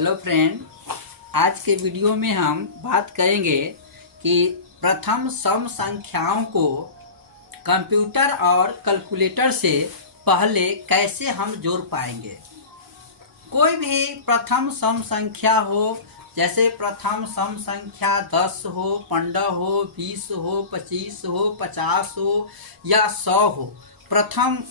Hello friend, आज के video में हम बात करेंगे कि प्रथम सम संख्याओं को कंप्यूटर और कैलकुलेटर से पहले कैसे हम जोड़ पाएंगे। कोई भी प्रथम सम संख्या हो, जैसे प्रथम सम संख्या 10 हो, 15 हो, 20 हो, 25 हो, 50 हो या 100 हो, प्रथम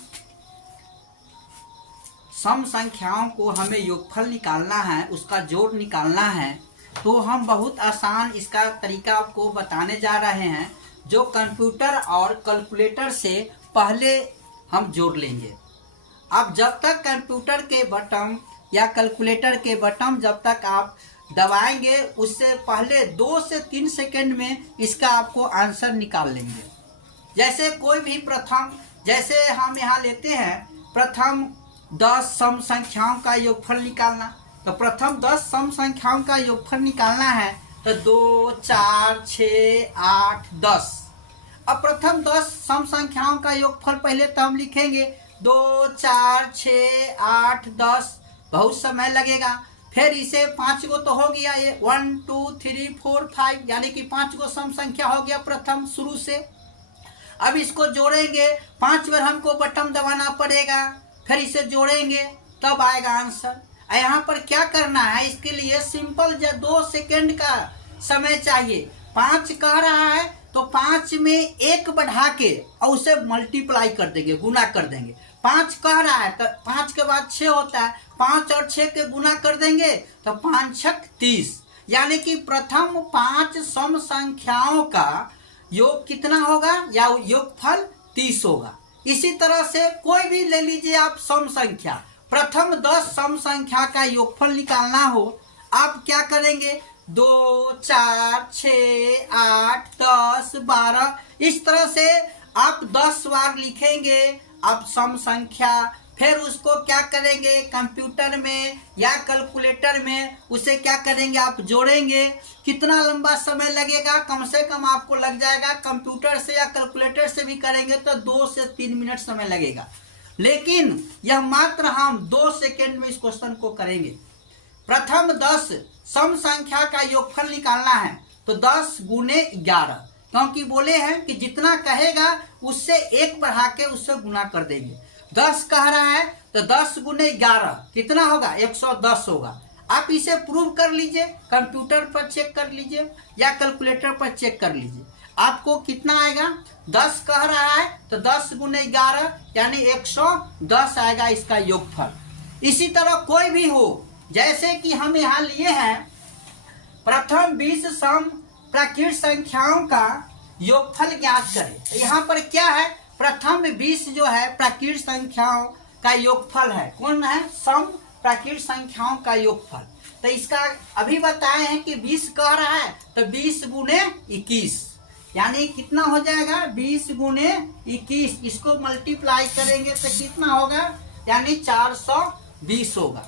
सम संख्याओं को हमें योगफल निकालना है, उसका जोड़ निकालना है, तो हम बहुत आसान इसका तरीका आपको बताने जा रहे हैं, जो कंप्यूटर और कैलकुलेटर से पहले हम जोड़ लेंगे। अब जब तक कंप्यूटर के बटन या कैलकुलेटर के बटन जब तक आप दबाएंगे, उससे पहले 2 से 3 सेकंड में इसका आपको आंसर निकाल लेंगे। जैसे कोई भी प्रथम, जैसे हम यहाँ लेते हैं प्रथम 10 सम संख्याओं का योगफल निकालना, तो प्रथम 10 सम संख्याओं का योगफल निकालना है तो 2, 4, 6, 8, 10। अब प्रथम 10 सम संख्याओं का योगफल पहले तो हम लिखेंगे 2, 4, 6, 8, 10, बहुत समय लगेगा। फिर इसे 5 गो तो हो गया, ये 1, 2, 3, 4, 5 यानी कि 5 गो सम संख्या हो गया प्रथम शुरू से। अब इसको जोड़ेंगे, 5 बार हमको बटन दबाना पड़ेगा, फिर इसे जोड़ेंगे तब आएगा आंसर। यहाँ पर क्या करना है, इसके लिए सिंपल 2 सेकेंड का समय चाहिए। 5 कह रहा है तो 5 में 1 बढ़ा के और उसे मल्टीप्लाई कर देंगे, गुना कर देंगे। 5 कह रहा है तो 5 के बाद 6 होता है, 5 और 6 के गुना कर देंगे तो 5 छक 30, यानी कि प्रथम 5 सम संख्याओं का योग कितना होगा या योगफल 30 होगा। इसी तरह से कोई भी ले लीजिए आप सम संख्या, प्रथम 10 सम संख्या का योगफल निकालना हो, आप क्या करेंगे 2, 4, 6, 8, 10, 12, इस तरह से आप 10 बार लिखेंगे आप सम संख्या। फिर उसको क्या करेंगे, कंप्यूटर में या कैलकुलेटर में उसे क्या करेंगे, आप जोड़ेंगे। कितना लंबा समय लगेगा, कम से कम आपको लग जाएगा, कंप्यूटर से या कैलकुलेटर से भी करेंगे तो 2 से 3 मिनट समय लगेगा, लेकिन यह मात्र हम 2 सेकेंड में इस क्वेश्चन को करेंगे। प्रथम 10 सम संख्या का योगफल निकालना है तो 10 गुने 11, क्योंकि बोले हैं कि जितना कहेगा उससे 1 बढ़ा के उससे गुना कर देंगे। 10 कह रहा है तो 10 गुने 11 कितना होगा, 110 होगा। आप इसे प्रूव कर लीजिए, कंप्यूटर पर चेक कर लीजिए या कैलकुलेटर पर चेक कर लीजिए, आपको कितना आएगा। 10 कह रहा है तो 10 गुने 11 यानी 110 आएगा इसका योगफल। इसी तरह कोई भी हो, जैसे कि हम यहाँ लिए हैं प्रथम 20 सम प्राकृत संख्याओं का योगफल ज्ञात करें। यहाँ पर क्या है, प्रथम 20 जो है प्राकृत संख्याओं का योगफल है। कौन है, सम प्राकृत संख्याओं का योगफल। तो इसका अभी बताए हैं कि 20 कह रहा है तो 20 गुने 21 यानी कितना हो जाएगा, 20 गुने 21, इसको मल्टीप्लाई करेंगे तो कितना होगा, यानी 420 होगा।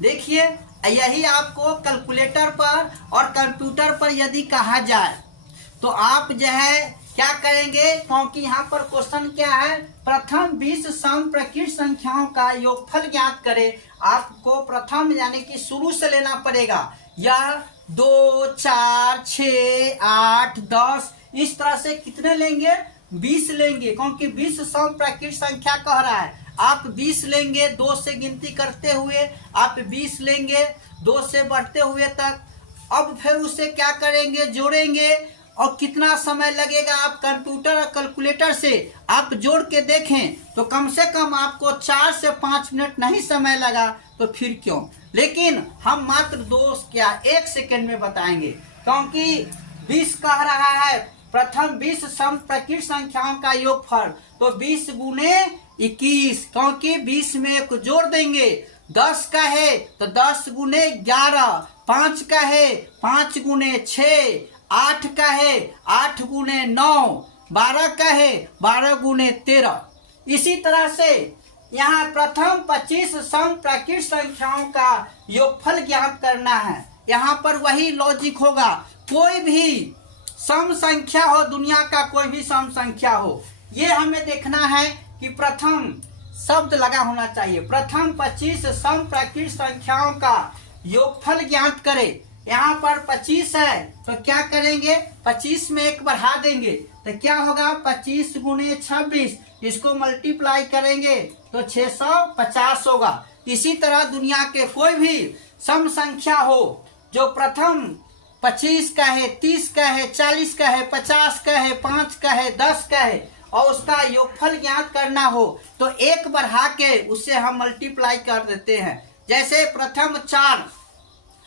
देखिए, यही आपको कैलकुलेटर पर और कंप्यूटर पर यदि कहा जाए तो आप जो है क्या करेंगे, क्योंकि यहाँ पर क्वेश्चन क्या है, प्रथम 20 सम प्राकृत संख्याओं का योगफल ज्ञात करें। आपको प्रथम यानी कि शुरू से लेना पड़ेगा, यह 2, 4, 6, 8, 10, इस तरह से कितने लेंगे, 20 लेंगे, क्योंकि 20 सम प्राकृत संख्या कह रहा है। आप 20 लेंगे 2 से गिनती करते हुए, आप 20 लेंगे 2 से बढ़ते हुए तक। अब फिर उसे क्या करेंगे, जोड़ेंगे, और कितना समय लगेगा, आप कंप्यूटर और कैलकुलेटर से आप जोड़ के देखें तो कम से कम आपको 4 से 5 मिनट नहीं समय लगा, तो फिर क्यों। लेकिन हम मात्र 2 क्या 1 सेकेंड में बताएंगे, क्योंकि 20 कह रहा है प्रथम 20 सम प्राकृत संख्याओं का योगफल, तो 20 गुने 21, क्योंकि 20 में 1 जोड़ देंगे। 10 का है तो 10 गुने 11, 5 का है 5 गुने 6, 8 का है 8 गुने 9, 12 का है 12 गुने 13। इसी तरह से यहाँ प्रथम 25 सम प्राकृत संख्याओं का योगफल ज्ञात करना है। यहाँ पर वही लॉजिक होगा, कोई भी सम संख्या हो, दुनिया का कोई भी सम संख्या हो, ये हमें देखना है कि प्रथम शब्द लगा होना चाहिए। प्रथम 25 सम प्राकृत संख्याओं का योगफल ज्ञात करें। यहाँ पर 25 है तो क्या करेंगे, 25 में एक बढ़ा देंगे तो क्या होगा, 25 गुणे 26, इसको मल्टीप्लाई करेंगे तो 650 होगा। इसी तरह दुनिया के कोई भी सम संख्या हो जो प्रथम 25 का है, 30 का है, 40 का है, 50 का है, 5 का है, 10 का है और उसका योगफल ज्ञात करना हो तो एक बढ़ा के उससे हम मल्टीप्लाई कर देते हैं। जैसे प्रथम 4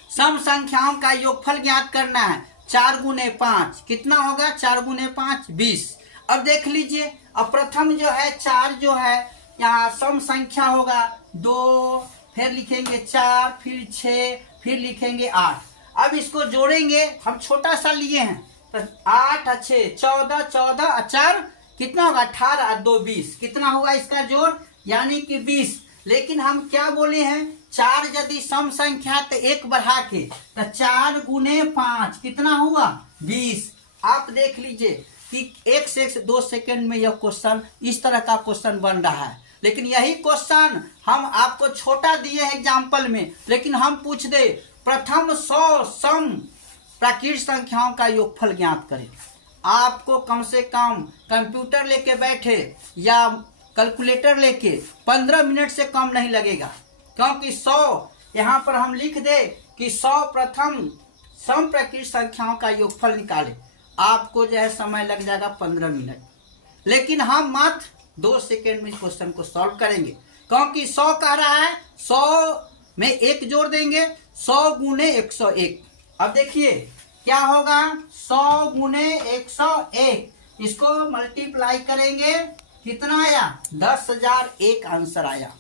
सम संख्याओं का योगफल ज्ञात करना है, 4 गुने 5 कितना होगा, 4 गुने 5 20। अब देख लीजिए, अब प्रथम जो है 4 जो है यहाँ सम संख्या होगा 2, फिर लिखेंगे 4, फिर 6, फिर लिखेंगे 8। अब इसको जोड़ेंगे, हम छोटा सा लिए हैं तो 8 और 6 14, 14 और 4 कितना होगा 18 और 2 20, कितना होगा इसका जोड़ यानी कि 20। लेकिन हम क्या बोले हैं, 4 यदि सम संख्या तो एक बढ़ा के तो 4 गुने 5 कितना हुआ 20। आप देख लीजिए कि 1 से 2 सेकंड में यह क्वेश्चन इस तरह का क्वेश्चन बन रहा है। लेकिन यही क्वेश्चन हम आपको छोटा दिए हैं एग्जाम्पल में, लेकिन हम पूछ दे प्रथम 100 सम प्राकृतिक संख्याओं का योगफल ज्ञात करें, आपको कम से कम कंप्यूटर लेके बैठे या कैलकुलेटर लेके 15 मिनट से कम नहीं लगेगा, क्योंकि 100 यहाँ पर हम लिख दे कि 100 प्रथम सम प्राकृतिक संख्याओं का योगफल निकाले, आपको जो है समय लग जाएगा 15 मिनट। लेकिन हम मात्र 2 सेकेंड में इस क्वेश्चन को सॉल्व करेंगे, क्योंकि 100 कह रहा है, 100 में 1 जोड़ देंगे, 100 गुने 101। अब देखिए क्या होगा, 100 गुने 101, इसको मल्टीप्लाई करेंगे कितना आया 10,001 आंसर आया।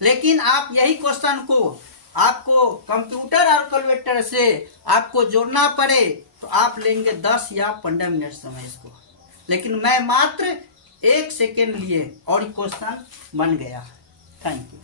लेकिन आप यही क्वेश्चन को आपको कंप्यूटर और कैलकुलेटर से आपको जोड़ना पड़े तो आप लेंगे 10 या 15 मिनट समय इसको, लेकिन मैं मात्र 1 सेकेंड लिए और क्वेश्चन बन गया। Thank you.